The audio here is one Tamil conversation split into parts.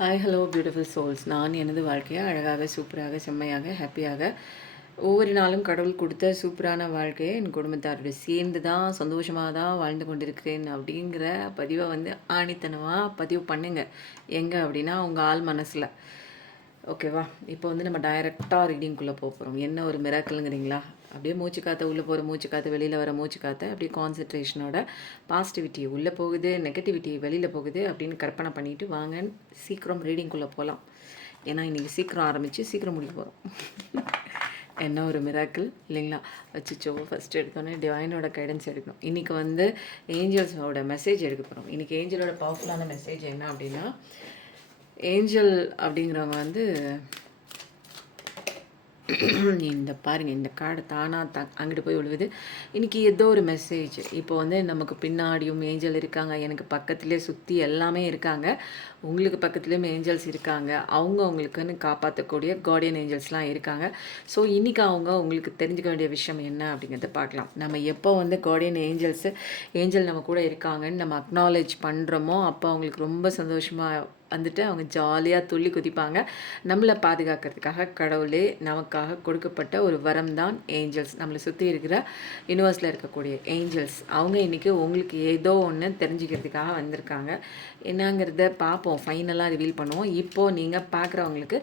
Hi hello beautiful souls. நான் எனது வாழ்க்கையை அழகாக, சூப்பராக, செம்மையாக, ஹாப்பியாக ஒவ்வொரு நாளும் கடவுள் கொடுத்த சூப்பரான வாழ்க்கையை என் குடும்பத்தாரோட சேர்ந்து தான் சந்தோஷமாக தான் வாழ்ந்து கொண்டிருக்கிறேன் அப்படிங்கிற பதிவை ஆணித்தனமாக பதிவு பண்ணுங்க. எங்கே அப்படின்னா உங்கள் ஆள் மனசில். ஓகேவா? இப்போ நம்ம டைரெக்டாக ரீடிங்குள்ளே போகிறோம். என்ன ஒரு மிராக்கிள்ங்கிறீங்களா? அப்படியே மூச்சு காற்று உள்ளே போகிற மூச்சு காற்று, வெளியில் வர மூச்சு காற்று, அப்படியே கான்சன்ட்ரேஷனோட பாசிட்டிவிட்டி உள்ளே போகுது, நெகட்டிவிட்டி வெளியில் போகுது அப்படின்னு கற்பனை பண்ணிவிட்டு வாங்க சீக்கிரம் ரீடிங்குள்ளே போகலாம். ஏன்னா இன்றைக்கி சீக்கிரம் ஆரம்பித்து சீக்கிரம் முடிக்க போகிறோம். என்ன ஒரு மிராக்கிள் இல்லைங்களா? வச்சுச்சோ ஃபஸ்ட்டு எடுத்தோன்னே டிவைனோட கைடன்ஸ் எடுக்கணும். இன்றைக்கி ஏஞ்சல்ஸோட மெசேஜ் எடுக்க போகிறோம். இன்றைக்கி ஏஞ்சலோட பவர்ஃபுல்லான மெசேஜ் என்ன அப்படின்னா, ஏஞ்சல் அப்படிங்கிறவங்க இந்த பாருங்கள், இந்த கார்டு தானாக அங்கிட்டு போய் விழுவுது. இன்றைக்கி ஏதோ ஒரு மெசேஜ். இப்போ நமக்கு பின்னாடியும் ஏஞ்சல் இருக்காங்க, எனக்கு பக்கத்துலேயே சுற்றி எல்லாமே இருக்காங்க, உங்களுக்கு பக்கத்துலேயும் ஏஞ்சல்ஸ் இருக்காங்க. அவங்களுக்குன்னு காப்பாற்றக்கூடிய கார்டியன் ஏஞ்சல்ஸ்லாம் இருக்காங்க. ஸோ இன்றைக்கி உங்களுக்கு தெரிஞ்சுக்க வேண்டிய விஷயம் என்ன அப்படிங்கிறத பார்க்கலாம். நம்ம எப்போ கார்டியன் ஏஞ்சல் நம்ம கூட இருக்காங்கன்னு நம்ம அக்னாலேஜ் பண்ணுறோமோ அப்போ அவங்களுக்கு ரொம்ப சந்தோஷமாக அவங்க ஜாலியாக துள்ளி குதிப்பாங்க. நம்மளை பாதுகாக்கிறதுக்காக கடவுளே நமக்காக கொடுக்கப்பட்ட ஒரு வரம் தான் ஏஞ்சல்ஸ். நம்மளை சுற்றி இருக்கிற யூனிவர்ஸில் இருக்கக்கூடிய ஏஞ்சல்ஸ். அவங்க இன்றைக்கி உங்களுக்கு ஏதோ ஒன்று தெரிஞ்சுக்கிறதுக்காக வந்திருக்காங்க. என்னங்கிறத பார்ப்போம், ஃபைனலாக ரிவீல் பண்ணுவோம். இப்போது நீங்கள் பார்க்குறவங்களுக்கு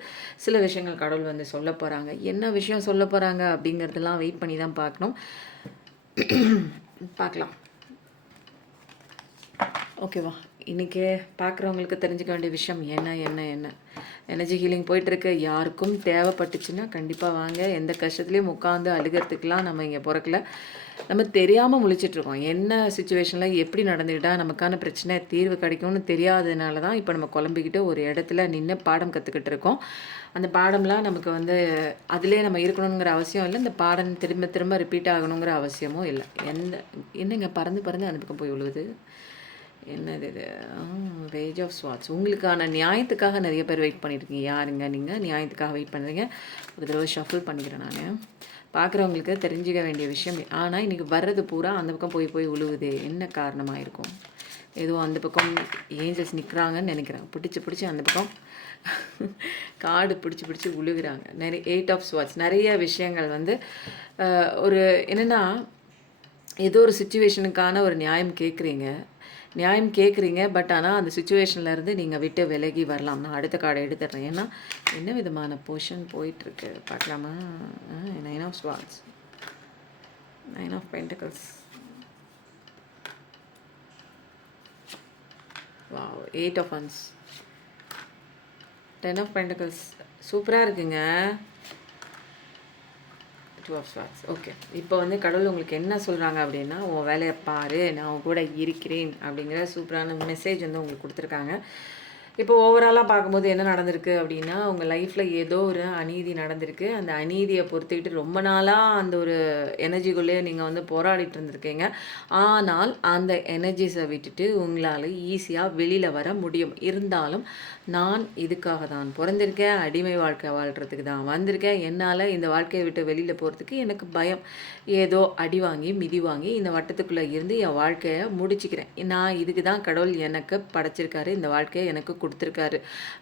சில விஷயங்கள் கடவுள் சொல்ல போகிறாங்க. என்ன விஷயம் சொல்ல போகிறாங்க அப்படிங்கிறதெல்லாம் வெயிட் பண்ணி தான் பார்க்கணும். பார்க்கலாம். ஓகேவா? இன்றைக்கி பார்க்குறவங்களுக்கு தெரிஞ்சுக்க வேண்டிய விஷயம் என்ன எனர்ஜி ஹீலிங் போயிட்டுருக்கு. யாருக்கும் தேவைப்பட்டுச்சுன்னா கண்டிப்பாக வாங்க. எந்த கஷ்டத்துலேயும் உட்காந்து அழுகிறதுக்கெலாம் நம்ம இங்கே பிறக்கல. நம்ம தெரியாமல் முழிச்சிட்ருக்கோம். என்ன சுச்சுவேஷனில் எப்படி நடந்துக்கிட்டால் நமக்கான பிரச்சனை தீர்வு கிடைக்கும்னு தெரியாததுனால தான் இப்போ நம்ம குழம்பிக்கிட்டு ஒரு இடத்துல நின்று பாடம் கற்றுக்கிட்டு இருக்கோம். அந்த பாடம்லாம் நமக்கு அதிலே நம்ம இருக்கணுங்கிற அவசியம் இல்லை. இந்த பாடம் திரும்ப திரும்ப ரிப்பீட் ஆகணுங்கிற அவசியமும் இல்லை. என்னங்க பறந்து அந்த பக்கம் போய் விழுவுது. என்னது இது? Page of swords. உங்களுக்கான நியாயத்துக்காக நிறைய பேர் வெயிட் பண்ணியிருக்கீங்க. யாருங்க நீங்கள் நியாயத்துக்காக வெயிட் பண்ணுறீங்க? ஒரு தடவை ஷஃபிள் பண்ணிக்கிறேன் நான். பார்க்குறவங்களுக்கு தெரிஞ்சுக்க வேண்டிய விஷயம். ஆனால் இன்றைக்கி வர்றது பூரா அந்த பக்கம் போய் விழுவுது. என்ன காரணமாக இருக்கும்? ஏதோ அந்த பக்கம் ஏஞ்சல்ஸ் நிற்கிறாங்கன்னு நினைக்கிறேன். பிடிச்சி அந்த பக்கம் காடு பிடிச்சி விழுகிறாங்க. நிறைய 8 ஆஃப் ஸ்வாட்ஸ். நிறைய விஷயங்கள் ஒரு என்னென்னா, ஏதோ ஒரு சுச்சுவேஷனுக்கான ஒரு நியாயம் கேட்குறீங்க. பட் ஆனால் அந்த சுச்சுவேஷன்லேருந்து நீங்கள் விட்டு விலகி வரலாம். நான் அடுத்த கார்டை எடுத்துடுறேன். ஏன்னா என்ன விதமான போர்ஷன் போயிட்டுருக்கு பார்க்கலாமா? 9 of swords, 9 of pentacles, 8 of wands, 10 of pentacles. சூப்பராக இருக்குங்க. 2 ஆஃப் ஸ்வாட்ஸ். ஓகே, இப்போ கடவுள் உங்களுக்கு என்ன சொல்கிறாங்க அப்படின்னா, உன் வேலையை பாரு, நான் உன் கூட இருக்கிறேன் அப்படிங்கிற சூப்பரான மெசேஜ் உங்களுக்கு கொடுத்துருக்காங்க. இப்போ ஓவராலாக பார்க்கும்போது என்ன நடந்திருக்கு அப்படின்னா, உங்கள் லைஃப்பில் ஏதோ ஒரு அநீதி நடந்திருக்கு. அந்த அநீதியை பொறுத்துக்கிட்டு ரொம்ப நாளாக அந்த ஒரு எனர்ஜிக்குள்ளே நீங்கள் போராடிட்டு இருந்திருக்கீங்க. ஆனால் அந்த எனர்ஜிஸை விட்டுட்டு உங்களால் ஈஸியாக வெளியில் வர முடியும். இருந்தாலும் நான் இதுக்காக தான் பிறந்திருக்கேன், அடிமை வாழ்க்கை வாழ்கிறதுக்கு தான் வந்திருக்கேன், என்னால் இந்த வாழ்க்கையை விட்டு வெளியில் போகிறதுக்கு எனக்கு பயம். ஏதோ அடி வாங்கி மிதி வாங்கி இந்த வட்டத்துக்குள்ளே இருந்து என் வாழ்க்கையை முடிச்சுக்கிறேன். நான் இதுக்கு தான் கடவுள் எனக்கு படைச்சிருக்காரு, இந்த வாழ்க்கையை எனக்கு கொடுத்துருக்காரு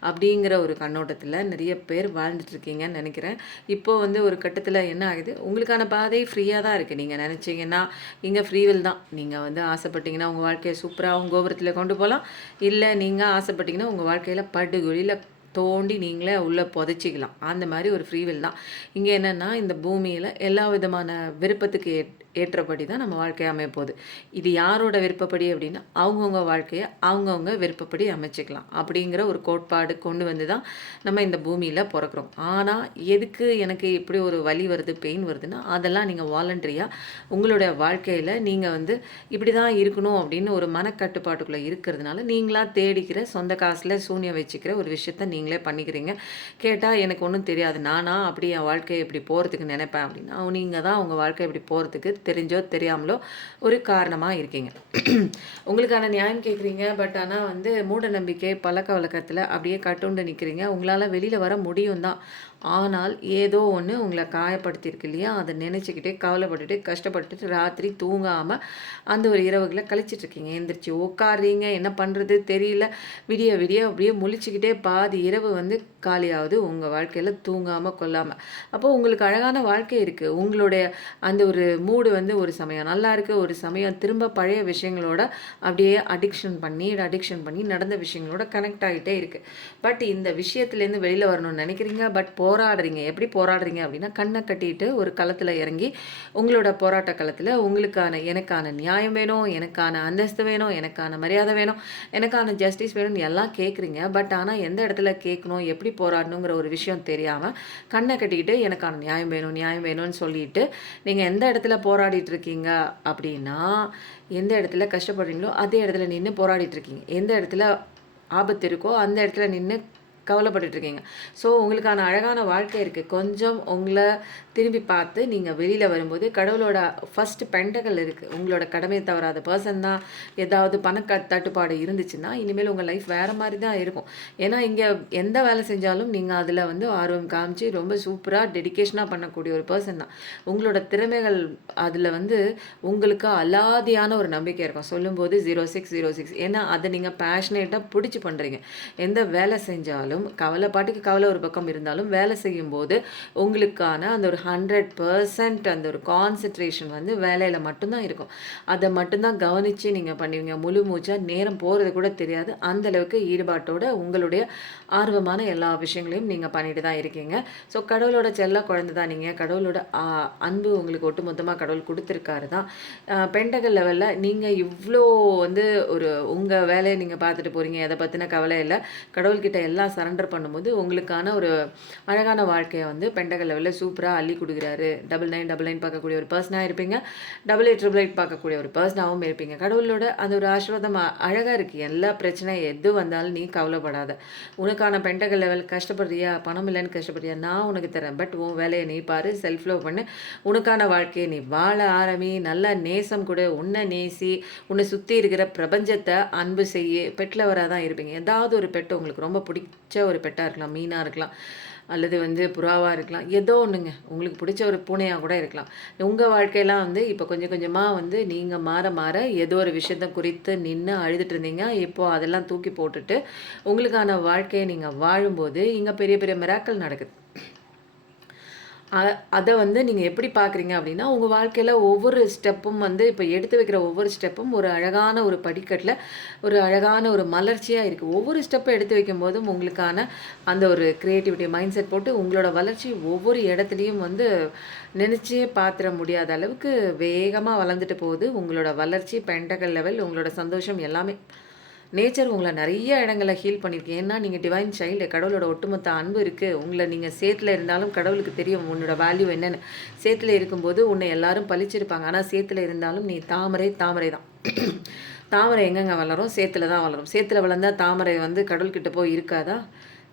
அப்படிங்கிற ஒரு கண்ணோட்டத்தில் நிறைய பேர் வாழ்ந்துட்டுருக்கீங்கன்னு நினைக்கிறேன். இப்போது ஒரு கட்டத்தில் என்ன ஆகுது, உங்களுக்கான பாதை ஃப்ரீயாக தான் இருக்குது. நீங்கள் நினச்சிங்கன்னா இங்கே ஃப்ரீவில் தான். நீங்கள் ஆசைப்பட்டீங்கன்னா உங்கள் வாழ்க்கையை சூப்பராக உங்கள் கோபுரத்தில் கொண்டு போகலாம். இல்லை நீங்கள் ஆசைப்பட்டீங்கன்னா உங்கள் வாழ்க்கையில் படுகொலியில் தோண்டி நீங்களே உள்ளே புதைச்சிக்கலாம். அந்த மாதிரி ஒரு ஃப்ரீவில் தான். இங்கே என்னென்னா, இந்த பூமியில் எல்லா விதமான விருப்பத்துக்கு ஏற்றபடி தான் நம்ம வாழ்க்கையை அமைப்போகுது. இது யாரோட விருப்பப்படி அப்படின்னா, அவங்கவுங்க வாழ்க்கையை அவங்கவுங்க விருப்பப்படி அமைச்சிக்கலாம் அப்படிங்கிற ஒரு கோட்பாடு கொண்டு தான் நம்ம இந்த பூமியில் பிறக்கிறோம். ஆனால் எதுக்கு எனக்கு இப்படி ஒரு வலி வருது, பெயின் வருதுன்னா, அதெல்லாம் நீங்கள் வாலண்டரியாக உங்களுடைய வாழ்க்கையில் நீங்கள் இப்படி தான் இருக்கணும் அப்படின்னு ஒரு மனக்கட்டுப்பாட்டுக்குள்ளே இருக்கிறதுனால நீங்களாக தேடிக்கிற சொந்த காசில் சூன்யம் வச்சுக்கிற ஒரு விஷயத்த நீங்களே பண்ணிக்கிறீங்க. கேட்டால் எனக்கு ஒன்றும் தெரியாது, நானா அப்படி என் வாழ்க்கையை இப்படி போகிறதுக்கு நினைப்பேன் அப்படின்னா, நீங்கள் தான் உங்கள் வாழ்க்கை இப்படி போகிறதுக்கு தெரிஞ்சோ தெரியாமலோ ஒரு காரணமாக இருக்கீங்க. உங்களுக்கான நியாயம் கேட்குறீங்க. பட் ஆனால் வந்து மூட நம்பிக்கை பழக்க வழக்கத்தில் அப்படியே கட்டுண்டு நிற்கிறீங்க. உங்களால் வெளியில் வர முடியும் தான். ஆனால் ஏதோ ஒன்று உங்களை காயப்படுத்தியிருக்கு இல்லையா, அதை நினச்சிக்கிட்டே கவலைப்பட்டுட்டு கஷ்டப்பட்டுட்டு ராத்திரி தூங்காமல் அந்த ஒரு இரவுகளை கழிச்சிட்ருக்கீங்க. எந்திரிச்சு உட்காடுறீங்க, என்ன பண்ணுறது தெரியல. விடிய விடிய அப்படியே முழிச்சிக்கிட்டே பாதி இரவு வந்து காலியாகுது உங்கள் வாழ்க்கையில் தூங்காமல் கொள்ளாமல். அப்போது உங்களுக்கு அழகான வாழ்க்கை இருக்குது. உங்களுடைய அந்த ஒரு மூடு வந்து ஒரு சமயம் நல்லா இருக்குது, ஒரு சமயம் திரும்ப பழைய விஷயங்களோட அப்படியே அடிக்ஷன் பண்ணி நடந்த விஷயங்களோட கனெக்ட் ஆகிட்டே இருக்குது. பட் இந்த விஷயத்துலேருந்து வெளியில் வரணும்னு நினைக்கிறீங்க. பட் போராடுறீங்க. எப்படி போராடுறீங்க அப்படின்னா, கண்ணை கட்டிட்டு ஒரு களத்தில் இறங்கி உங்களோட போராட்ட களத்தில் எனக்கான நியாயம் வேணும், எனக்கான அந்தஸ்து வேணும், எனக்கான மரியாதை வேணும், எனக்கான ஜஸ்டிஸ் வேணும்னு எல்லாம் கேட்குறீங்க. பட் ஆனால் எந்த இடத்துல கேட்கணும், எப்படி போராடணுங்கிற ஒரு விஷயம் தெரியாமல் கண்ணை கட்டிக்கிட்டு எனக்கான நியாயம் வேணும்னு சொல்லிட்டு நீங்கள் எந்த இடத்துல போராடிட்டு இருக்கீங்க அப்படின்னா, எந்த இடத்துல கஷ்டப்படுறீங்களோ அதே இடத்துல நின்று போராடிட்டு இருக்கீங்க. எந்த இடத்துல ஆபத்து இருக்கோ அந்த இடத்துல நின்று கவலைப்பட்டுட்ருக்கீங்க. ஸோ உங்களுக்கான அழகான வாழ்க்கை இருக்குது. கொஞ்சம் உங்களை திரும்பி பார்த்து நீங்கள் வெளியில் வரும்போது கடவுளோட ஃபஸ்ட்டு பெண்டகள் இருக்குது. உங்களோட கடமையை தவறாத பர்சன் தான். ஏதாவது தட்டுப்பாடு இருந்துச்சுன்னா இனிமேல் உங்கள் லைஃப் வேறு மாதிரி தான் இருக்கும். ஏன்னா இங்கே எந்த வேலை செஞ்சாலும் நீங்கள் அதில் வந்து ஆர்வம் காமிச்சு ரொம்ப சூப்பராக டெடிக்கேஷனாக பண்ணக்கூடிய ஒரு பர்சன் தான். உங்களோட திறமைகள் அதில் வந்து உங்களுக்கு அலாதியான ஒரு நம்பிக்கை இருக்கும். சொல்லும்போது 0606, ஏன்னா அதை நீங்கள் பேஷனேட்டாக பிடிச்சி பண்ணுறீங்க. எந்த வேலை செஞ்சாலும் கவலை ஒரு பக்கம் இருந்தாலும் வேலை செய்யும்போது உங்களுக்கான அந்த ஒரு 100% அந்த ஒரு கான்சென்ட்ரேஷன் வந்து வேலையில் மட்டும்தான் இருக்கும். அதை மட்டும்தான் கவனித்து நீங்கள் பண்ணுவீங்க. முழு மூச்சாக நேரம் போகிறது கூட தெரியாது. அந்தளவுக்கு ஈடுபாட்டோட உங்களுடைய ஆர்வமான எல்லா விஷயங்களையும் நீங்கள் பண்ணிட்டு தான் இருக்கீங்க. ஸோ கடவுளோட செல்ல குழந்தை தான் நீங்கள். கடவுளோட அன்பு உங்களுக்கு ஒட்டுமொத்தமாக கடவுள் கொடுத்துருக்காரு தான். பெண்டகல் லெவலில் நீங்கள் இவ்வளோ வந்து ஒரு உங்கள் வேலையை நீங்கள் பார்த்துட்டு போகிறீங்க. எதை பற்றின கவலை இல்லை. கடவுள்கிட்ட எல்லாம் சரண்டர் பண்ணும்போது உங்களுக்கான ஒரு அழகான வாழ்க்கையை வந்து பெண்டகல் லெவலில் சூப்பராக அள்ளி கொடுக்குறாரு. 9999 பார்க்கக்கூடிய ஒரு பர்சனாக இருப்பீங்க. 8888 பார்க்கக்கூடிய ஒரு பர்சனாகவும் இருப்பீங்க. கடவுளோட அந்த ஒரு ஆசீர்வாதம் அழகாக இருக்குது. எல்லா பிரச்சனை எது வந்தாலும் நீ கவலைப்படாத. உனக்கான பெண்டகல் லெவல் கஷ்டப்படுறியா, பணம் இல்லைன்னு கஷ்டப்படுறியா, நான் உனக்கு தரேன். பட் உன் வேலையை நீ பாரு, செல்ஃப் லவ் பண்ணு, உனக்கான வாழ்க்கையை நீ வாழ ஆரம்பி, நல்ல நேசம் கொடு, உன்னை நேசி, உன்னை சுற்றி இருக்கிற பிரபஞ்சத்தை அன்பு செய்ய. பெட்டில் வராதான் இருப்பீங்க. ஏதாவது ஒரு பெட்டு உங்களுக்கு ரொம்ப பிடிச்ச ஒரு பெட்டாக இருக்கலாம். மீனாக இருக்கலாம், அல்லது வந்து புறாவாக இருக்கலாம், ஏதோ ஒன்றுங்க. உங்களுக்கு பிடிச்ச ஒரு பூனையாக கூட இருக்கலாம். உங்கள் வாழ்க்கையெல்லாம் வந்து இப்போ கொஞ்சம் கொஞ்சமாக வந்து நீங்கள் மாற ஏதோ ஒரு விஷயத்தை குறித்து நின்று அழுதுட்டு இருந்தீங்க. இப்போது அதெல்லாம் தூக்கி போட்டுட்டு உங்களுக்கான வாழ்க்கையை நீங்கள் வாழும்போது இங்கே பெரிய பெரிய மிராக்கள் நடக்குது. அதை வந்து நீங்கள் எப்படி பார்க்குறீங்க அப்படின்னா, உங்கள் வாழ்க்கையில் ஒவ்வொரு ஸ்டெப்பும் வந்து இப்போ எடுத்து வைக்கிற ஒவ்வொரு ஸ்டெப்பும் ஒரு அழகான ஒரு படிக்கட்டில் ஒரு அழகான ஒரு மலர்ச்சியாக இருக்குது. ஒவ்வொரு ஸ்டெப்பை எடுத்து வைக்கும்போதும் உங்களுக்கான அந்த ஒரு க்ரியேட்டிவிட்டி மைண்ட் செட் போட்டு உங்களோட வளர்ச்சி ஒவ்வொரு இடத்துலையும் வந்து நினச்சே பார்த்துட முடியாத அளவுக்கு வேகமாக வளர்ந்துட்டு போகுது. உங்களோட வளர்ச்சி, பெண்டகல் லெவல், உங்களோட சந்தோஷம் எல்லாமே நேச்சர் உங்களை நிறைய இடங்களில் ஹீல் பண்ணியிருக்கேன். ஏன்னா நீங்கள் டிவைன் சைல்டு. கடவுளோட ஒட்டுமொத்த அன்பு இருக்குது. உங்களை நீங்கள் சேத்துல இருந்தாலும் கடவுளுக்கு தெரியும் உன்னோட வேல்யூ என்னென்னு. சேத்துல இருக்கும்போது உன்னை எல்லாரும் பழிச்சிருப்பாங்க. ஆனால் சேத்துல இருந்தாலும் நீ தாமரை தான். தாமரை எங்கெங்கே வளரும்? சேத்துல தான் வளரும். சேத்துல வளர்ந்தால் தாமரை வந்து கடவுள்கிட்ட போய் இருக்காதா?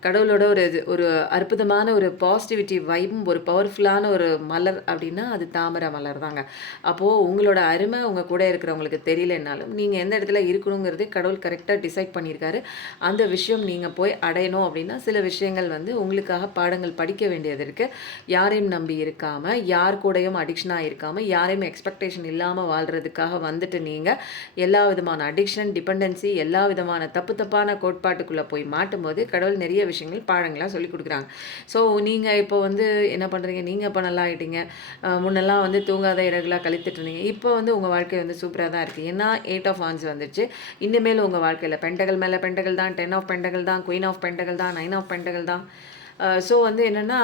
கடவுளோட ஒரு அற்புதமான ஒரு பாசிட்டிவிட்டி வைப்பும் ஒரு பவர்ஃபுல்லான ஒரு மலர் அப்படின்னா அது தாமரை மலர் தாங்க. அப்போது உங்களோட அருமை உங்கள் கூட இருக்கிறவங்களுக்கு தெரியலனாலும் நீங்கள் எந்த இடத்துல இருக்கணுங்கிறது கடவுள் கரெக்டாக டிசைட் பண்ணியிருக்காரு. அந்த விஷயம் நீங்கள் போய் அடையணும் அப்படின்னா சில விஷயங்கள் வந்து உங்களுக்காக பாடங்கள் படிக்க வேண்டியது இருக்குது. யாரையும் நம்பி இருக்காமல், யார் கூடயும் அடிக்ஷனாக இருக்காமல், யாரையும் எக்ஸ்பெக்டேஷன் இல்லாமல் வாழ்கிறதுக்காக வந்துட்டு நீங்கள் எல்லா விதமான அடிக்ஷன், டிபெண்டன்சி, எல்லா விதமான தப்பான கோட்பாட்டுக்குள்ளே போய் மாட்டும்போது கடவுள் நிறைய விஷயங்கள் பாடங்களாக சொல்லி கொடுக்குறாங்க. ஸோ நீங்கள் இப்போ வந்து என்ன பண்ணுறீங்க? நீங்கள் இப்போ நல்லா ஆகிட்டீங்க. முன்னெல்லாம் வந்து தூங்காத இரவுகளாக கழித்துட்டு இருந்தீங்க. இப்போ வந்து உங்கள் வாழ்க்கை வந்து சூப்பராக தான் இருக்குது. ஏன்னா 8 ஆஃப் வாண்ட்ஸ் வந்துச்சு. இனிமேல் உங்கள் வாழ்க்கையில் பெண்டகல் மேலே பெண்டகல் தான், 10 ஆஃப் பெண்டகல் தான், குயின் ஆஃப் பெண்டகல் தான், 9 ஆஃப் பெண்டகல் தான். ஸோ வந்து என்னென்னா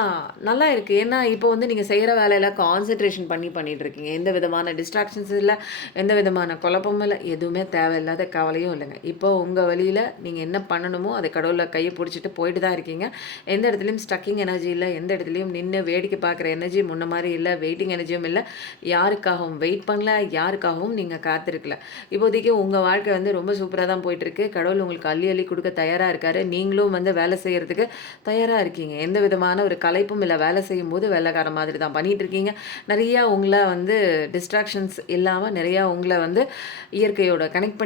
நல்லா இருக்குது. ஏன்னா இப்போ வந்து நீங்கள் செய்கிற வேலையில் கான்சன்ட்ரேஷன் பண்ணிகிட்ருக்கீங்க. எந்த விதமான டிஸ்ட்ராக்ஷன்ஸ் இல்லை, எந்த விதமான குழப்பமும் இல்லை, எதுவுமே தேவையில்லாத கவலையும் இல்லைங்க. இப்போ உங்கள் வழியில் நீங்கள் என்ன பண்ணணுமோ அதை கடவுளில் கையை பிடிச்சிட்டு போயிட்டு தான் இருக்கீங்க. எந்த இடத்துலையும் ஸ்டக்கிங் எனர்ஜி இல்லை, எந்த இடத்துலையும் நின்று வேடிக்கை பார்க்குற எனர்ஜி முன்ன மாதிரி இல்லை, வெயிட்டிங் எனர்ஜியும் இல்லை, யாருக்காகவும் வெயிட் பண்ணல, யாருக்காகவும் நீங்கள் காத்திருக்கல. இப்போதைக்கு உங்கள் வாழ்க்கை வந்து ரொம்ப சூப்பராக தான் போயிட்டுருக்கு. கடவுள் உங்களுக்கு அள்ளி அள்ளி கொடுக்க தயாராக இருக்கார். நீங்களும் வந்து வேலை செய்கிறதுக்கு தயாராக இருக்கீங்க. எந்த விதமான ஒரு கலைப்பும் இல்லை. வேலை செய்யும்போது வேலைக்கார மாதிரி தான் பண்ணிகிட்டு இருக்கீங்க. நிறையா உங்களை வந்து டிஸ்ட்ராக்ஷன்ஸ் இல்லாமல் நிறையா உங்களை வந்து இயற்கையோட கனெக்ட்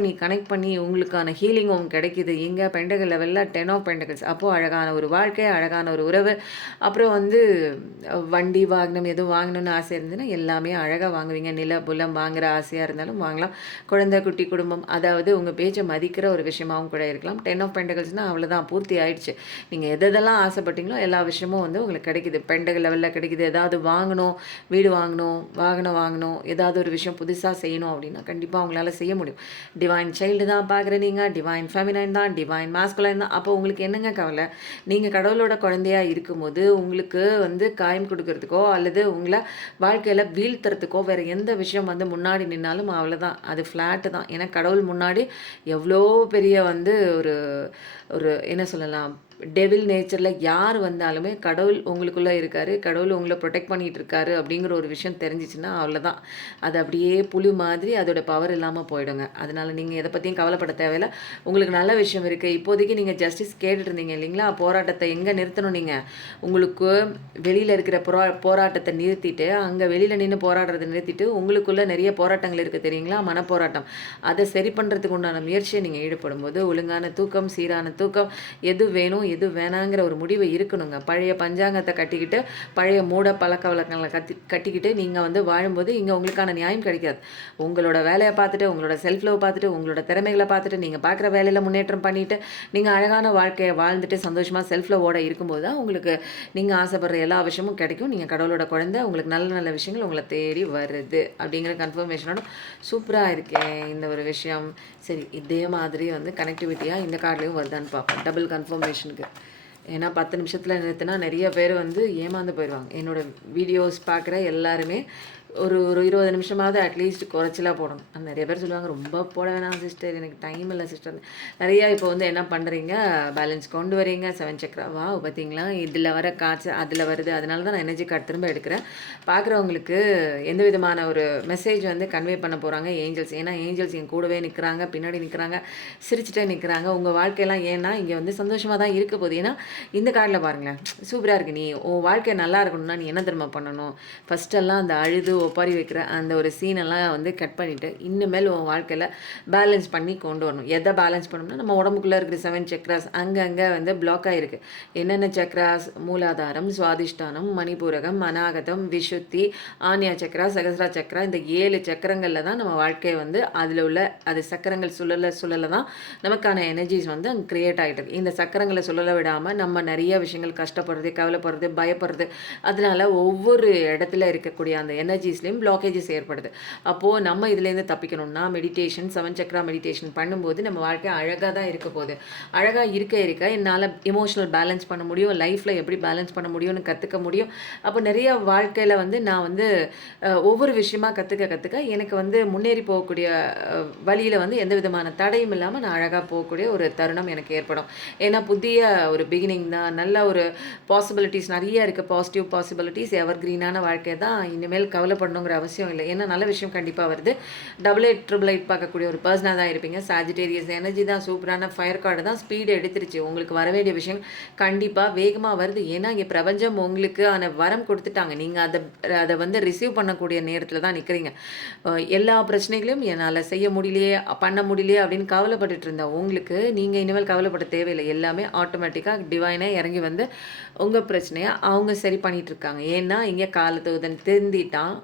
பண்ணி உங்களுக்கான ஹீலிங்கும் கிடைக்கிது. எங்கே பெண்டகல் லெவலில் 10 ஆஃப் பெண்டகல்ஸ். அப்போது அழகான ஒரு வாழ்க்கை, அழகான ஒரு உறவு, அப்புறம் வந்து வண்டி வாகனம் எதுவும் வாங்கணும்னு ஆசை இருந்ததுன்னா எல்லாமே அழகாக வாங்குவீங்க. நில புலம் வாங்குகிற ஆசையாக இருந்தாலும் வாங்கலாம். குழந்தை குட்டி குடும்பம், அதாவது உங்கள் பேச்சை மதிக்கிற ஒரு விஷயமாகவும் கூட இருக்கலாம். 10 ஆஃப் பெண்டகல்ஸ்னால் அவ்வளோதான், பூர்த்தி ஆயிடுச்சு. நீங்கள் எதெல்லாம் ஆசைப்பட்டீங்களோ எல்லா விஷயமும் வந்து உங்களுக்கு கிடைக்குது. பெண்டகல் லெவலில் கிடைக்குது. ஏதாவது வாங்கணும், வீடு வாங்கணும், வாகனம் வாங்கணும், ஏதாவது ஒரு விஷயம் புதுசாக செய்யணும் அப்படின்னா கண்டிப்பாக உங்களால் செய்ய முடியும். டிவைன் சைல்டு தான் பார்க்குற நீங்கள், டிவைன் ஃபெமினைன் தான், டிவைன் மாஸ்குலைன் தான். அப்போ உங்களுக்கு என்னங்க கவலை? நீங்கள் கடவுளோட குழந்தையாக இருக்கும்போது உங்களுக்கு வந்து காயம் கொடுக்கறதுக்கோ அல்லது உங்களை வாழ்க்கையில் வீழ்த்துறதுக்கோ வேறு எந்த விஷயம் வந்து முன்னாடி நின்னாலும் அவ்வளோதான், அது ஃப்ளாட்டு தான். ஏன்னா கடவுள் முன்னாடி எவ்வளோ பெரிய வந்து ஒரு ஒரு என்ன சொல்லலாம், டெவில் நேச்சரில் யார் வந்தாலுமே கடவுள் உங்களுக்குள்ளே இருக்கார், கடவுள் உங்களை ப்ரொடெக்ட் பண்ணிகிட்டு இருக்காரு அப்படிங்கிற ஒரு விஷயம் தெரிஞ்சிச்சுன்னா அவ்வளோதான். அது அப்படியே புழு மாதிரி அதோட பவர் இல்லாமல் போயிடுங்க. அதனால் நீங்கள் எதை பற்றியும் கவலைப்பட தேவையில்லை. உங்களுக்கு நல்ல விஷயம் இருக்குது. இப்போதைக்கு நீங்கள் ஜஸ்டிஸ் கேட்டுட்டு இருந்தீங்க இல்லைங்களா? போராட்டத்தை எங்கே நிறுத்தணும்? நீங்கள் உங்களுக்கு வெளியில் இருக்கிற போராட்டத்தை நிறுத்திட்டு அங்கே வெளியில் நின்று போராடுறதை நிறுத்திட்டு உங்களுக்குள்ளே நிறைய போராட்டங்கள் இருக்குது தெரியுங்களா? மனப்போராட்டம். அதை சரி பண்ணுறதுக்கு உண்டான முயற்சியை நீங்கள் ஈடுபடும்போது ஒழுங்கான தூக்கம், சீரான தூக்கம், எது வேணும் எது வேணாங்கிற ஒரு முடிவை இருக்கணுங்க. பழைய பஞ்சாங்கத்தை கட்டிக்கிட்டு பழைய மூட பழக்க வழக்கங்களை கட்டிக்கிட்டு நீங்கள் வந்து வாழும்போது இங்கே உங்களுக்கான நியாயம் கிடைக்காது. உங்களோட வேலையை பார்த்துட்டு, உங்களோட செல்ஃப் லவ் பார்த்துட்டு, உங்களோட திறமைகளை பார்த்துட்டு, நீங்கள் பார்க்குற வேலையில் முன்னேற்றம் பண்ணிவிட்டு நீங்கள் அழகான வாழ்க்கையை வாழ்ந்துட்டு சந்தோஷமாக செல்ஃப் லவ்வோட இருக்கும்போது தான் உங்களுக்கு நீங்கள் ஆசைப்படுற எல்லா விஷயமும் கிடைக்கும். நீங்கள் கடவுளோட குழந்தை, உங்களுக்கு நல்ல நல்ல விஷயங்கள் உங்களை தேடி வருது அப்படிங்கிற கன்ஃபர்மேஷனோட சூப்பராக இருக்கேன் இந்த ஒரு விஷயம். சரி, இதே மாதிரி வந்து கனெக்டிவிட்டியாக இந்த கார்ட்லேயும் வருதான்னு பார்ப்போம் டபுள் கன்ஃபர்மேஷனுக்கு. ஏன்னா 10 நிமிஷத்தில் நிறுத்தினா நிறைய பேர் வந்து ஏமாந்து போயிடுவாங்க. என்னோடய வீடியோஸ் பார்க்குற எல்லாருமே ஒரு 20 நிமிஷமாவது அட்லீஸ்ட் குறைச்சலாக போடணும். நிறைய பேர் சொல்லுவாங்க ரொம்ப போட வேணாம் சிஸ்டர், எனக்கு டைம் இல்லை சிஸ்டர். நிறையா இப்போ வந்து என்ன பண்ணுறீங்க, பேலன்ஸ் கொண்டு வரீங்க. 7 சக்கரா வா பார்த்தீங்களா, இதில் வர காய்ச்ச அதில் வருது. அதனால தான் நான் எனர்ஜி கார்டு திரும்ப எடுக்கிறேன். பார்க்குறவங்களுக்கு எந்த விதமான ஒரு மெசேஜ் வந்து கன்வே பண்ண போகிறாங்க ஏஞ்சல்ஸ். ஏன்னா ஏஞ்சல்ஸ் என் கூடவே நிற்கிறாங்க, பின்னாடி நிற்கிறாங்க, சிரிச்சுட்டே நிற்கிறாங்க. உங்கள் வாழ்க்கையெல்லாம் ஏன்னா இங்கே வந்து சந்தோஷமாக தான் இருக்க போகுது. ஏன்னா இந்த கார்டில் பாருங்களேன், சூப்பராக இருக்குது. நீ உன் வாழ்க்கை நல்லா இருக்கணும்னா நீ என்ன திரும்ப பண்ணணும், ஃபஸ்ட்டெல்லாம் அந்த அழுது ஒப்பாரி வைக்கிற அந்த ஒரு சீனெல்லாம் வந்து கட் பண்ணிவிட்டு இனிமேல் உன் வாழ்க்கையில் பேலன்ஸ் பண்ணி கொண்டு வரணும். எதை பேலன்ஸ் பண்ணணும்னா நம்ம உடம்புக்குள்ளே இருக்கிற 7 சக்ராஸ் அங்கங்கே வந்து பிளாக் ஆகிருக்கு. என்னென்ன சக்ராஸ்? மூலாதாரம், சுவாதிஷ்டானம், மணிபூரகம், அநாகதம், விஷுத்தி, ஆன்யா சக்ரா, சகசிரா சக்ரா. இந்த 7 சக்கரங்களில் தான் நம்ம வாழ்க்கையை வந்து அதில் உள்ள அது சக்கரங்கள் சுழல தான் நமக்கான எனர்ஜிஸ் வந்து அங்கே க்ரியேட் ஆகிட்டு இருக்கு. இந்த சக்கரங்களை சுழல விடாமல் நம்ம நிறைய விஷயங்கள் கஷ்டப்படுறது, கவலைப்படுறது, பயப்படுறது, அதனால ஒவ்வொரு இடத்துல இருக்கக்கூடிய அந்த எனர்ஜிஸ்லேயும் பிளாக்கேஜஸ் ஏற்படுது. அப்போது நம்ம இதுலேருந்து தப்பிக்கணும்னா மெடிடேஷன், 7 சக்ரா மெடிடேஷன் பண்ணும்போது நம்ம வாழ்க்கை அழகாக தான் இருக்க போகுது. அழகாக இருக்க என்னால் எமோஷனல் பேலன்ஸ் பண்ண முடியும், லைஃப்பில் எப்படி பேலன்ஸ் பண்ண முடியும்னு கற்றுக்க முடியும். அப்போ நிறைய வாழ்க்கையில் வந்து நான் வந்து ஒவ்வொரு விஷயமா கற்றுக்க எனக்கு வந்து முன்னேறி போகக்கூடிய வழியில் வந்து எந்த விதமான தடையும் இல்லாமல் நான் அழகாக போகக்கூடிய ஒரு தருணம் எனக்கு ஏற்படும். ஏன்னா புதிய ஒரு பிகினிங் தான், நல்ல ஒரு பாசிபிலிட்டிஸ் நிறைய இருக்குது. பாசிட்டிவ் பாசிபிலிட்டிஸ், எவர் கிரீனான வாழ்க்கை தான். இனிமேல் கவலைப்படணுங்கிற அவசியம் இல்லை. ஏன்னா நல்ல விஷயம் கண்டிப்பாக வருது. 88 888 பார்க்கக்கூடிய ஒரு பர்சனாக தான் இருப்பீங்க. சாஜிடேரியஸ் எனர்ஜி தான், சூப்பரான ஃபயர் கார்டு தான், ஸ்பீடு எடுத்துருச்சு. உங்களுக்கு வர வேண்டிய விஷயம் கண்டிப்பாக வேகமாக வருது. ஏன்னா இங்கே பிரபஞ்சம் உங்களுக்கு வரம் கொடுத்துட்டாங்க. நீங்கள் அதை வந்து ரிசீவ் பண்ணக்கூடிய நேரத்தில் தான் நிற்கிறீங்க. எல்லா பிரச்சனைகளையும் என்னால் செய்ய முடியலையே, பண்ண முடியலையே அப்படின்னு கவலைப்பட்டுட்டு இருந்த உங்களுக்கு நீங்கள் இனிமேல் கவலைப்பட தேவையில்லை. எல்லாமே ஆட்டோமேட்டிக்காக டிவைனாக இறங்கி வந்து உங்கள் பிரச்சனையை அவங்க சரி பண்ணிகிட்டு இருக்காங்க. ஏன்னா இங்கே காலத்தூதன் திருந்திட்டான்,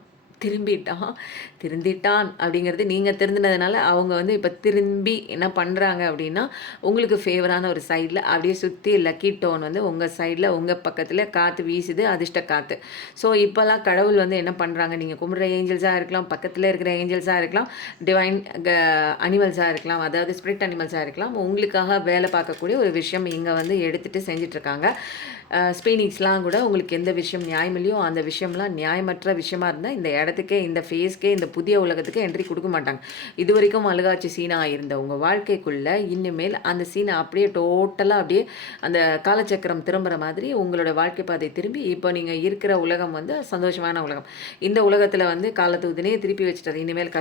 திருந்திட்டான் அப்படிங்கிறது நீங்கள் திருந்தினதுனால அவங்க வந்து இப்போ திரும்பி என்ன பண்ணுறாங்க அப்படின்னா உங்களுக்கு ஃபேவரான ஒரு சைடில் அப்படியே சுற்றி லக்கி டோன் வந்து உங்கள் சைடில் உங்கள் பக்கத்தில் காற்று வீசுது, அதிர்ஷ்ட காற்று. ஸோ இப்போல்லாம் கடவுள் வந்து என்ன பண்ணுறாங்க, நீங்கள் கும்பிட்ற ஏஞ்சல்ஸாக இருக்கலாம், பக்கத்தில் இருக்கிற ஏஞ்சல்ஸாக இருக்கலாம், டிவைன் அனிமல்ஸாக இருக்கலாம், அதாவது ஸ்பிரிட் அனிமல்ஸாக இருக்கலாம், உங்களுக்காக வேலை பார்க்கக்கூடிய ஒரு விஷயம் இங்கே வந்து எடுத்துகிட்டு செஞ்சிட்ருக்காங்க. ஸ்பீனிக்ஸ்லாம் கூட உங்களுக்கு எந்த விஷயம் நியாயம் இல்லையோ அந்த விஷயம்லாம் நியாயமற்ற விஷயமா இருந்தால் இந்த இடத்துக்கே, இந்த ஃபேஸ்க்கே, இந்த புதிய உலகத்துக்கு என்ட்ரி கொடுக்க மாட்டாங்க. இது வரைக்கும் அழுகாட்சி சீனாக இருந்த உங்கள் வாழ்க்கைக்குள்ளே இனிமேல் அந்த சீனை அப்படியே டோட்டலாக அப்படியே அந்த காலச்சக்கரம் திரும்புகிற மாதிரி உங்களோட வாழ்க்கை பாதை திரும்பி இப்போ நீங்கள் இருக்கிற உலகம் வந்து சந்தோஷமான உலகம். இந்த உலகத்தில் வந்து காலத்தூதினே திருப்பி வச்சுட்டது. இனிமேல்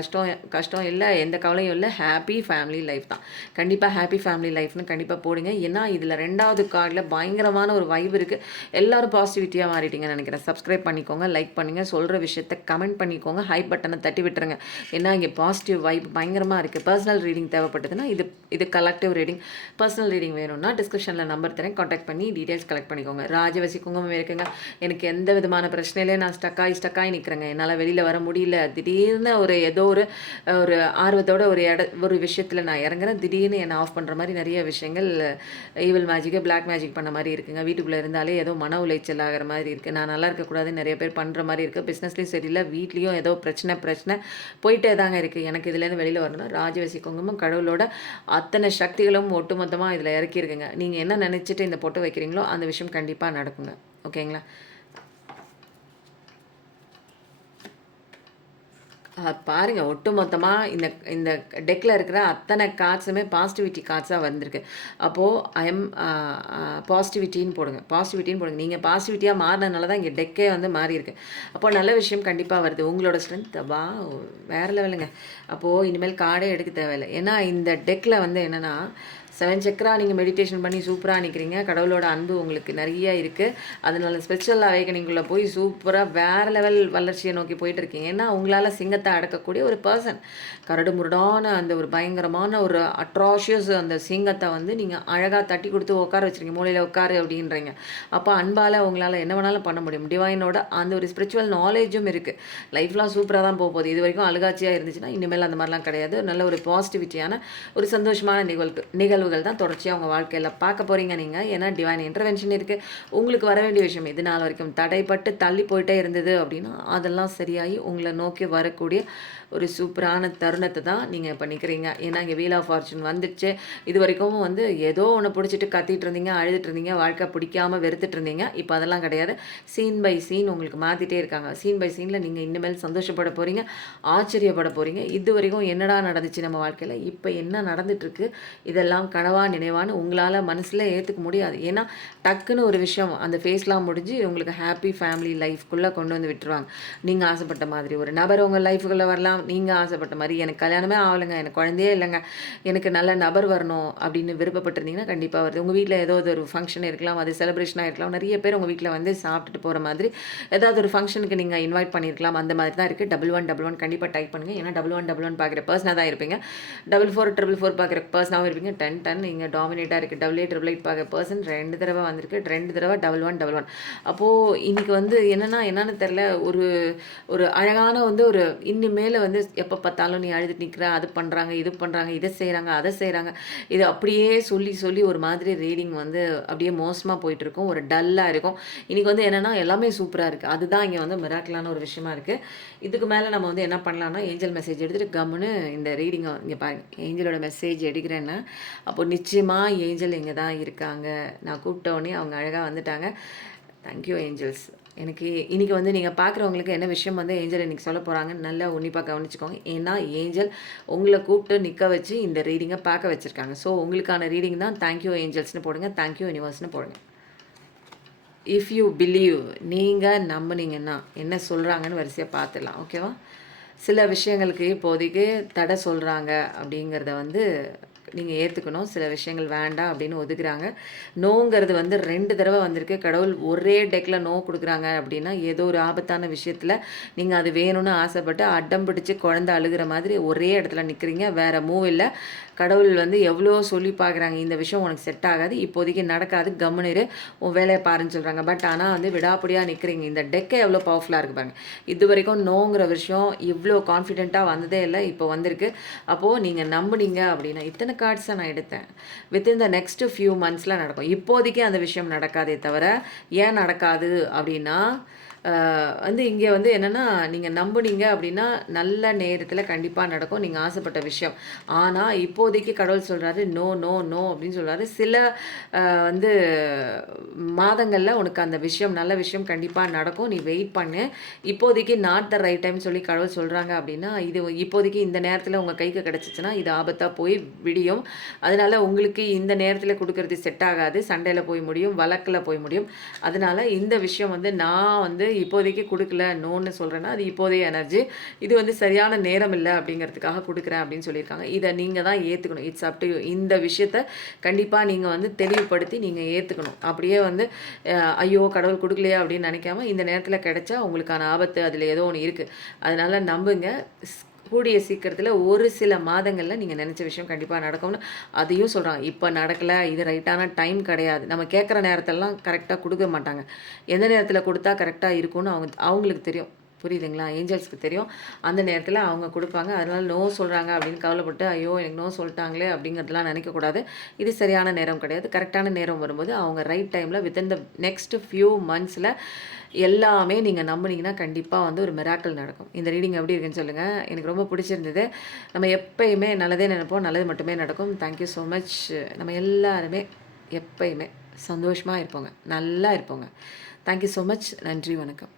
கஷ்டம் இல்லை, எந்த கவலையும் இல்லை, ஹாப்பி ஃபேமிலி லைஃப் தான். கண்டிப்பாக ஹாப்பி ஃபேமிலி லைஃப்னு கண்டிப்பாக போடுங்க. ஏன்னா இதில் 2வது கார்டில் பயங்கரமான ஒரு வைப் இருக்குது. எல்லோரும் பாசிட்டிவிட்டியாக மாறிட்டீங்கன்னு நினைக்கிறேன். சப்ஸ்கிரைப் பண்ணிக்கோங்க, லைக் பண்ணுங்கள், சொல்கிற விஷயத்த கமெண்ட் பண்ணிக்கோங்க, ஹைப் பட்டனை தட்டி விட்டுருங்க. ஏன்னா இங்கே பாசிட்டிவ் வைப் பயங்கரமாக இருக்குது. பர்சனல் ரீடிங் தேவைப்பட்டதுன்னா இது கலெக்டிவ் ரீடிங். பர்சனல் ரீடிங் வேணும்னா டிஸ்கிரிப்ஷனில் நம்பர் தரேன், காண்டாக்ட் பண்ணி டீட்டெயில்ஸ் கலெக்ட் பண்ணிக்கோங்க. ராஜவசி குங்குமம் இருக்குங்க. எனக்கு எந்த விதமான பிரச்சனையிலே நான் ஸ்டக்காகி நிற்கிறேங்க. என்னால் வெளியில் வர முடியல. திடீர்னு ஏதோ ஒரு ஆர்வத்தோட ஒரு விஷயத்தில் நான் இறங்குறேன். திடீர்னு என்னை ஆஃப் பண்ணுற மாதிரி நிறைய விஷயங்கள் ஈவில் மேஜிக்கு, பிளாக் மேஜிக் பண்ண மாதிரி இருக்குங்க. வீட்டுக்குள்ளே இருந்தாலே ஏதோ மன உளைச்சல் ஆகிற மாதிரி இருக்குது. நான் நல்லா இருக்கக்கூடாதுன்னு நிறைய பேர் பண்ணுற மாதிரி இருக்குது. பிஸ்னஸ்லேயும் சரியில்லை, வீட்லேயும் ஏதோ பிரச்சனை போயிட்டே தாங்க இருக்குது. எனக்கு இதுலேருந்து வெளியில் வரணும்னா ராஜவசி குங்குமம் கடவுளோட அத்தனை சக்திகளும் ஒட்டுமொத்தமாக இதில் இறக்கியிருக்குங்க. நீங்கள் என்ன நினச்சிட்டு இந்த பொட்டு வைக்கிறீங்களோ அந்த விஷயம் கண்டிப்பாக நடக்குங்க. ஓகேங்களா? பாருங்கள், ஒட்டு மொத்தமாக இந்த டெக்கில் இருக்கிற அத்தனை கார்ட்ஸுமே பாசிட்டிவிட்டி கார்ட்ஸாக வந்திருக்கு. அப்போது ஐஎம் பாசிட்டிவிட்டின்னு போடுங்க. நீங்கள் பாசிட்டிவிட்டியாக மாறினதுனால தான் இங்கே டெக்கே வந்து மாறி இருக்கு. அப்போது நல்ல விஷயம் கண்டிப்பாக வருது. உங்களோட ஸ்ட்ரென்த் வேறு லெவலுங்க. அப்போது இனிமேல் கார்டே எடுக்க தேவையில்லை. ஏன்னா இந்த டெக்கில் வந்து என்னென்னா 7 சக்கரா நீங்கள் மெடிடேஷன் பண்ணி சூப்பராக நிற்கிறீங்க. கடவுளோட அன்பு உங்களுக்கு நிறைய இருக்குது. அதனால ஸ்பெஷல் அவேக்கனிங்குள்ளே போய் சூப்பராக வேறு லெவல் வளர்ச்சியை நோக்கி போயிட்டு இருக்கீங்க. ஏன்னா உங்களால் சிங்கத்தை அடக்கக்கூடிய ஒரு பர்சன், கரடு முரடான அந்த ஒரு பயங்கரமான ஒரு அட்ராஷியஸ் அந்த சிங்கத்தை வந்து நீங்கள் அழகாக தட்டி கொடுத்து உட்கார வச்சுருக்கீங்க. மூலையில் உட்காரு அப்படின்றீங்க. அப்போ அன்பால் உங்களால் என்ன வேணாலும் பண்ண முடியும். டிவைனோட அந்த ஒரு ஸ்பிரிச்சுவல் நாலேஜும் இருக்குது. லைஃப்லாம் சூப்பராக தான் போகுது. இது வரைக்கும் அழுகாட்சியாக இருந்துச்சுன்னா இனிமேல் அந்த மாதிரிலாம் கிடையாது. நல்ல ஒரு பாசிட்டிவிட்டியான ஒரு சந்தோஷமான நிகழ்வுகள் தான் தொடர்ச்சியாக உங்கள் வாழ்க்கையில் பார்க்க போகிறீங்க நீங்கள். ஏன்னா டிவைன் இன்டர்வென்ஷன் இருக்குது. உங்களுக்கு வர வேண்டிய விஷயம் இது நாள் வரைக்கும் தடைப்பட்டு தள்ளி போயிட்டே இருந்தது அப்படின்னா அதெல்லாம் சரியாகி உங்களை நோக்கி வரக்கூடிய ஒரு சூப்பரான தருணத்தை தான் நீங்கள் இப்போ நிற்கிறீங்க. ஏன்னா இங்கே வீல் ஆஃப் ஃபார்ச்சூன் வந்துடுச்சு. இது வரைக்கும் வந்து ஏதோ ஒன்று பிடிச்சிட்டு கத்திட்டு இருந்தீங்க, அழுதுட்டு இருந்தீங்க, வாழ்க்கை பிடிக்காமல் வெறுத்துட்டு இருந்தீங்க. இப்போ அதெல்லாம் கிடையாது. சீன் பை சீன் உங்களுக்கு மாற்றிட்டே இருக்காங்க. சீன் பை சீனில் நீங்கள் இனிமேல் சந்தோஷப்பட போகிறீங்க, ஆச்சரியப்பட போகிறீங்க. இது வரைக்கும் என்னடா நடந்துச்சு நம்ம வாழ்க்கையில், இப்போ என்ன நடந்துட்டுருக்கு, இதெல்லாம் கனவா நினைவான்னு உங்களால் மனசில் ஏற்றுக்க முடியாது. ஏன்னா டக்குன்னு ஒரு விஷயம் அந்த ஃபேஸ்லாம் முடிஞ்சு உங்களுக்கு ஹாப்பி ஃபேமிலி லைஃப்குள்ளே கொண்டு வந்து விட்டுருவாங்க. நீங்கள் ஆசைப்பட்ட மாதிரி ஒரு நபர் உங்கள் லைஃபுக்குள்ளே வரலாம். நீங்கள் ஆசைப்பட்ட மாதிரி எனக்கு கல்யாணமே ஆகலைங்க, எனக்கு குழந்தையே இல்லைங்க, எனக்கு நல்ல நபர் வரணும் அப்படின்னு விருப்பப்பட்டிருந்தீங்கன்னா கண்டிப்பாக வருது. உங்கள் வீட்டில் ஏதோ ஒரு ஃபங்க்ஷன் இருக்கலாம், அது செலிப்ரேஷனாக இருக்கலாம். நிறைய பேர் உங்கள் வீட்டில் வந்து சாப்பிட்டுட்டு போகிற மாதிரி ஏதாவது ஒரு ஃபங்க்ஷனுக்கு நீங்கள் இன்வைட் பண்ணியிருக்கலாம். அந்த மாதிரி தான் இருக்குது. 1111 கண்டிப்பாக டைப் பண்ணுங்கள். ஏன்னா 1111 பார்க்குற பர்சனாக தான் இருப்பீங்க. 4444 பார்க்குற பர்சனாகவும் இருப்பீங்க. 1010 நீங்கள் டாமினேட்டாக இருக்குது. 8888 பார்க்குற பர்சன் 2 தடவை வந்திருக்கு. 2 தடவை 1111. அப்போது இன்றைக்கி வந்து என்னன்னு தெரில, ஒரு அழகான வந்து ஒரு இனிமேல் வந்து எப்போ பார்த்தாலும் நீ அழுதுட்டு நிற்கிற, அது பண்ணுறாங்க, இது பண்ணுறாங்க, இதை செய்கிறாங்க, அதை செய்கிறாங்க, இது அப்படியே சொல்லி ஒரு மாதிரி ரீடிங் வந்து அப்படியே மோசமாக போயிட்டுருக்கும். ஒரு டல்லாக இருக்கும். இன்றைக்கி வந்து என்னென்னா எல்லாமே சூப்பராக இருக்குது. அதுதான் இங்கே வந்து மிராக்கிளான ஒரு விஷயமா இருக்குது. இதுக்கு மேலே நம்ம வந்து என்ன பண்ணலாம்னா ஏஞ்சல் மெசேஜ் எடுத்துகிட்டு கம்முன்னு இந்த ரீடிங்கை இங்கே பாருங்கள். ஏஞ்சலோட மெசேஜ் எடுக்கிறேன்னா அப்போது நிச்சயமாக ஏஞ்சல் இங்கே தான் இருக்காங்க. நான் கூப்பிட்டோன்னே அவங்க அழகாக வந்துட்டாங்க. Thank you angels. எனக்கு இன்றைக்கி வந்து நீங்கள் பார்க்குறவங்களுக்கு என்ன விஷயம் வந்து ஏஞ்சல் இன்றைக்கி சொல்ல போகிறாங்கன்னு நல்லா உன்னிப்பாக கவனிச்சுக்கோங்க. ஏன்னா ஏஞ்சல் உங்களை கூப்பிட்டு நிற்க வச்சு இந்த ரீடிங்கை பார்க்க வச்சுருக்காங்க. ஸோ உங்களுக்கான ரீடிங் தான். தேங்க்யூ ஏஞ்சல்ஸ்னு போடுங்க, தேங்க்யூ யூனிவர்ஸ்னு போடுங்க. இஃப் யூ பிலீவ், நீங்கள் நம்புனீங்கன்னா என்ன சொல்கிறாங்கன்னு வரிசையாக பார்த்துடலாம். ஓகேவா? சில விஷயங்களுக்கு இப்போதைக்கு தடை சொல்கிறாங்க அப்படிங்கிறத வந்து நீங்கள் ஏற்றுக்கணும். சில விஷயங்கள் வேண்டாம் அப்படின்னு ஒதுக்குறாங்க. நோங்கிறது வந்து 2 தடவை வந்திருக்கு. கடவுள் ஒரே டெக்கில் நோ கொடுக்குறாங்க அப்படின்னா ஏதோ ஒரு ஆபத்தான விஷயத்தில் நீங்கள் அது வேணும்னு ஆசைப்பட்டு அடம் பிடிச்சி குழந்தை அழுகிற மாதிரி ஒரே இடத்துல நிற்கிறீங்க. வேறு மூவ் இல்லை. கடவுள் வந்து எவ்வளோ சொல்லி பார்க்குறாங்க, இந்த விஷயம் உனக்கு செட் ஆகாது, இப்போதைக்கு நடக்காது, கம்முனு இரு, உன் வேலையை பாருன்னு சொல்கிறாங்க. பட் ஆனால் வந்து விடாப்பிடியாக நிற்கிறீங்க. இந்த டெக்கே எவ்வளோ பவர்ஃபுல்லாக இருக்குது பாருங்க. இது வரைக்கும் நோங்கிற விஷயம் இவ்வளோ கான்ஃபிடென்ட்டாக வந்ததே இல்லை, இப்போ வந்திருக்கு. அப்போது நீங்கள் நம்புனீங்க அப்படின்னா, இத்தனை கார்ட்ஸை நான் எடுத்தேன், வித்தின் த நெக்ஸ்ட் ஃபியூ மந்த்ஸில் நடக்கும். இப்போதைக்கு அந்த விஷயம் நடக்காதே தவிர, ஏன் நடக்காது அப்படின்னா, வந்து இங்கே வந்து என்னென்னா, நீங்கள் நம்புனீங்க அப்படின்னா நல்ல நேரத்தில் கண்டிப்பாக நடக்கும் நீங்கள் ஆசைப்பட்ட விஷயம். ஆனால் இப்போதைக்கு கடவுள் சொல்கிறாரு நோ நோ நோ அப்படின்னு சொல்கிறாரு. சில வந்து மாதங்களில் உனக்கு அந்த விஷயம் நல்ல விஷயம் கண்டிப்பாக நடக்கும், நீ வெயிட் பண்ணு. இப்போதைக்கு நாட் த ரைட் டைம் சொல்லி கடவுள் சொல்கிறாங்க அப்படின்னா, இது இப்போதைக்கு இந்த நேரத்தில் உங்கள் கைக்கு கிடச்சிச்சின்னா இது ஆபத்தாக போய் விடியும். அதனால் உங்களுக்கு இந்த நேரத்தில் கொடுக்கறது செட் ஆகாது, சண்டையில் போய் முடியும், வழக்கில் போய் முடியும். அதனால் இந்த விஷயம் வந்து நான் வந்து இப்போதைக்கு கொடுக்கல நோன்னு சொல்கிறேன்னா, அது இப்போதைய எனர்ஜி, இது வந்து சரியான நேரம் இல்லை அப்படிங்கிறதுக்காக கொடுக்குறேன் அப்படின்னு சொல்லியிருக்காங்க. இதை நீங்கள் தான் ஏற்றுக்கணும். It's up to you. இந்த விஷயத்தை கண்டிப்பாக நீங்கள் வந்து தெளிவுபடுத்தி நீங்கள் ஏற்றுக்கணும். அப்படியே வந்து ஐயோ கடவுள் கொடுக்கலையா அப்படின்னு நினைக்காம, இந்த நேரத்தில் கிடைச்சா உங்களுக்கான ஆபத்து அதில் ஏதோ ஒன்று இருக்குது, அதனால் நம்புங்க. கூடிய சீக்கிரத்தில் ஒரு சில மாதங்களில் நீங்கள் நினச்ச விஷயம் கண்டிப்பாக நடக்கும்னு அதையும் சொல்கிறாங்க. இப்போ நடக்கலை, இது ரைட்டான டைம் கிடையாது. நம்ம கேட்குற நேரத்தெல்லாம் கரெக்டாக கொடுக்க மாட்டாங்க. எந்த நேரத்தில் கொடுத்தா கரெக்டாக இருக்கும்னு அவங்களுக்கு தெரியும். புரியுதுங்களா? ஏஞ்சல்ஸ்க்கு தெரியும். அந்த நேரத்தில் அவங்க கொடுப்பாங்க. அதனால் நோ சொல்கிறாங்க அப்படின்னு கவலைப்பட்டு ஐயோ எனக்கு நோ சொல்லிட்டாங்களே அப்படிங்கிறதுலாம் நினைக்கக்கூடாது. இது சரியான நேரம் கிடையாது. கரெக்டான நேரம் வரும்போது அவங்க ரைட் டைமில் வித்தின் த நெக்ஸ்ட் ஃபியூ மந்த்ஸில் எல்லாமே நீங்கள் நம்புனீங்கன்னா கண்டிப்பாக வந்து ஒரு மிராக்கிள் நடக்கும். இந்த ரீடிங் எப்படி இருக்குன்னு சொல்லுங்கள். எனக்கு ரொம்ப பிடிச்சிருந்தது. நம்ம எப்பயுமே நல்லதே நினைப்போம், நல்லது மட்டுமே நடக்கும். Thank you so much. நம்ம எல்லாருமே எப்பயுமே சந்தோஷமாக இருப்போங்க, நல்லா இருப்போங்க. Thank you so much. நன்றி, வணக்கம்.